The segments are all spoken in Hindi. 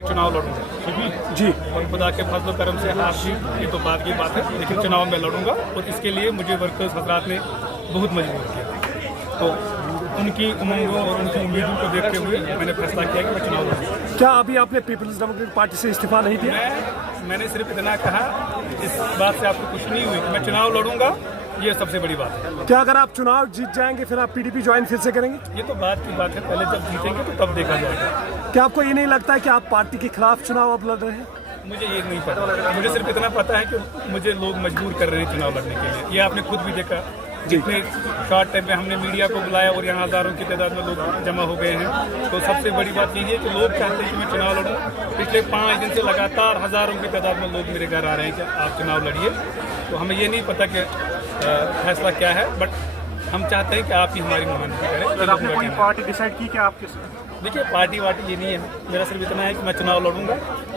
चुनाव लड़ूंगा जी। और खुदा के फजल करम से हार जीत ये तो बात की बात है, लेकिन चुनाव में लड़ूंगा और इसके लिए मुझे वर्कर्स हजरात ने बहुत मजबूर किया। तो उनकी उमंगों और उनकी उम्मीदों को देखते हुए मैंने फैसला किया कि मैं चुनाव लड़ूंगा। क्या अभी आपने पीपल्स डेमोक्रेटिक पार्टी से इस्तीफा नहीं दिया? मैंने सिर्फ इतना कहा, इस बात से आपको कुछ नहीं हुई, मैं चुनाव लड़ूंगा, ये सबसे बड़ी बात है। क्या अगर आप चुनाव जीत जाएंगे फिर आप पीडीपी ज्वाइन फिर से करेंगे? ये तो बात की बात है, पहले जब जीतेंगे तो तब देखा जाएगा। क्या आपको ये नहीं लगता है कि आप पार्टी के खिलाफ चुनाव अब लड़ रहे हैं? मुझे ये नहीं पता, मुझे सिर्फ इतना पता है कि मुझे लोग मजबूर कर रहे हैं चुनाव लड़ने के लिए। ये आपने खुद भी देखा, जितने शॉर्ट टाइम में हमने मीडिया को बुलाया और यहाँ हज़ारों की तादाद में लोग जमा हो गए हैं। तो सबसे बड़ी बात यही है कि लोग चाहते हैं कि मैं चुनाव लड़ूँ। पिछले 5 दिन से लगातार हज़ारों की तादाद में लोग मेरे घर आ रहे हैं कि आप चुनाव लड़िए। तो हमें ये नहीं पता कि फैसला क्या है, बट हम चाहते हैं कि आप ही हमारी नुमाइंदगी करें। आपने कोई पार्टी डिसाइड की कि आप किस? देखिए, पार्टी वार्टी ये नहीं है, मेरा सिर्फ इतना है कि मैं चुनाव लड़ूंगा।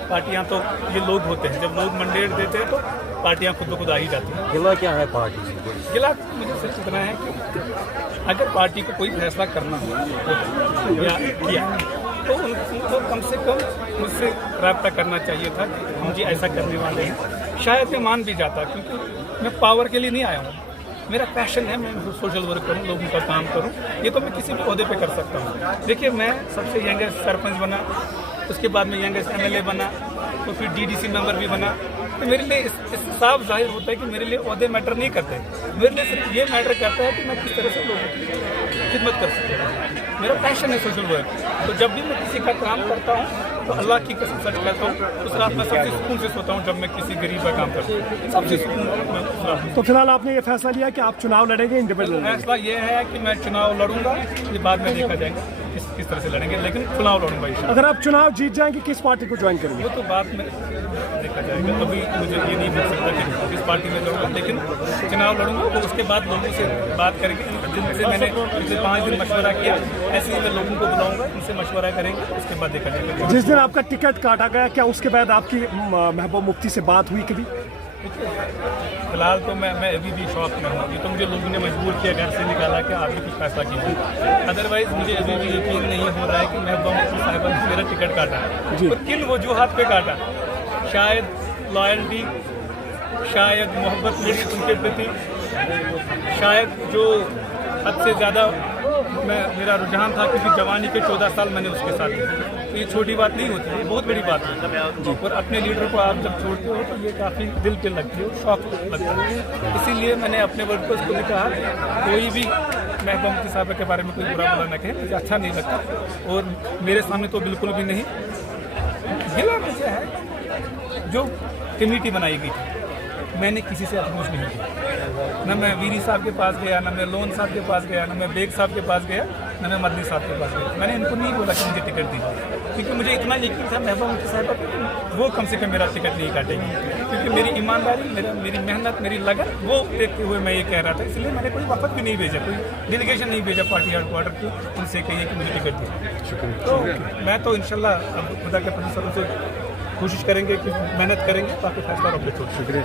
पार्टियां तो ये लोग होते हैं, जब लोग मंडेट देते हैं तो पार्टियां खुद ब खुद आ ही जाती हैं। गिला क्या है पार्टी से? गिला मुझे सिर्फ इतना है कि अगर पार्टी को कोई फैसला करना हो या किया तो उनको कम से कम मुझसे रब्ता करना चाहिए था कि हम जी ऐसा करने वाले हैं। शायद मैं मान भी जाता, क्योंकि मैं पावर के लिए नहीं आया हूँ। मेरा पैशन है, मैं सोशल वर्क करूं, लोगों का काम करूं। ये तो मैं किसी भी ओहदे पे कर सकता हूं। देखिए, मैं सबसे यंगेस्ट सरपंच बना, उसके बाद में यंगेस्ट एमएलए बना, तो फिर डीडीसी मेंबर भी बना। तो मेरे लिए इस साफ जाहिर होता है कि मेरे लिए ओहदे मैटर नहीं करते। मेरे लिए सिर्फ ये मैटर करता है कि मैं किस तरह से लोगों की खिदमत कर सकता हूँ। मेरा पैशन है सोशल वर्क। तो जब भी मैं किसी का काम करता हूँ तो अल्लाह की कसम सच कहता हूँ, उस रात में सबसे सुकून से सोता हूँ। जब मैं किसी गरीब का काम करता हूँ सबसे सुकून। तो फिलहाल आपने ये फैसला लिया कि आप चुनाव लड़ेंगे इंडिपेंडेंट? फैसला ये है कि मैं चुनाव लड़ूंगा, ये बाद में देखा जाएगा किस तरह से लड़ेंगे, लेकिन चुनाव लड़ूंगा। अगर आप चुनाव जीत जाएंगे किस पार्टी को ज्वाइन करेंगे? वो तो बाद में देखा जाएगा। अभी मुझे ये नहीं बोल सकता कि किस पार्टी में लड़ूंगा, लेकिन चुनाव लड़ूंगा। वो उसके बाद लोगों से बात करेंगे, जिनसे मैंने पिछले 5 दिन मशवरा किया, ऐसे ही मैं लोगों को बुलाऊंगा, उनसे मशवरा करेंगे, उसके बाद देखा जाएगा। जिस दिन आपका टिकट काटा गया, क्या उसके बाद आपकी महबूब मुफ्ती से बात हुई कभी? फिलहाल तो मैं अभी भी शौक में हूँ। ये तो मुझे लोगों ने मजबूर किया, घर से निकाला कि आप भी कुछ फैसला कीजिए। अदरवाइज मुझे अभी भी यकीन नहीं हो रहा है कि महबूबा मुफ्ती साहिबा ने मेरा टिकट काटा है। तो किन वजूहात पे काटा? शायद लॉयल्टी, शायद मोहब्बत मेरी उनके प्रति, शायद जो हद से ज़्यादा मेरा रुझान था, क्योंकि जवानी के 14 साल मैंने उसके साथ दिए। तो ये छोटी बात नहीं होती है, बहुत बड़ी बात है। और अपने लीडर को आप जब छोड़ते हो तो ये काफ़ी दिल पे लगती है, शौक लगता है। इसीलिए मैंने अपने वर्कर्स को भी कहा, कोई भी महबूबा मुफ्ती साहब के बारे में कोई बुरा भला न कहे, मुझे अच्छा नहीं लगता। और मेरे सामने तो बिल्कुल भी नहीं। गिला मुझे है जो कमेटी बनाई गई थी, मैंने किसी से अप्रोच नहीं किया। न मैं वीरी साहब के पास गया, न मैं लोन साहब के पास गया, न मैं बेग साहब के पास गया, न मैं मदनी साहब के पास गया। मैंने इनको नहीं बोला कि मुझे टिकट दी, क्योंकि मुझे इतना यकीन था महबूबा मुफ्ती साहब वो कम से कम मेरा टिकट नहीं काटेंगे। क्योंकि मेरी ईमानदारी, मेरी मेहनत, मेरी लगन, वो देखते हुए मैं ये कह रहा था। इसलिए मैंने कोई वफद भी नहीं भेजा, कोई डेलीगेशन नहीं भेजा पार्टी हेडक्वार्टर को, उनसे कहिए कि मुझे टिकट दी। तो मैं तो इंशाल्लाह अब खुदा के प्रोड्यूसरों से कोशिश करेंगे कि मेहनत करेंगे ताकि फैसला रख दे। शुक्रिया।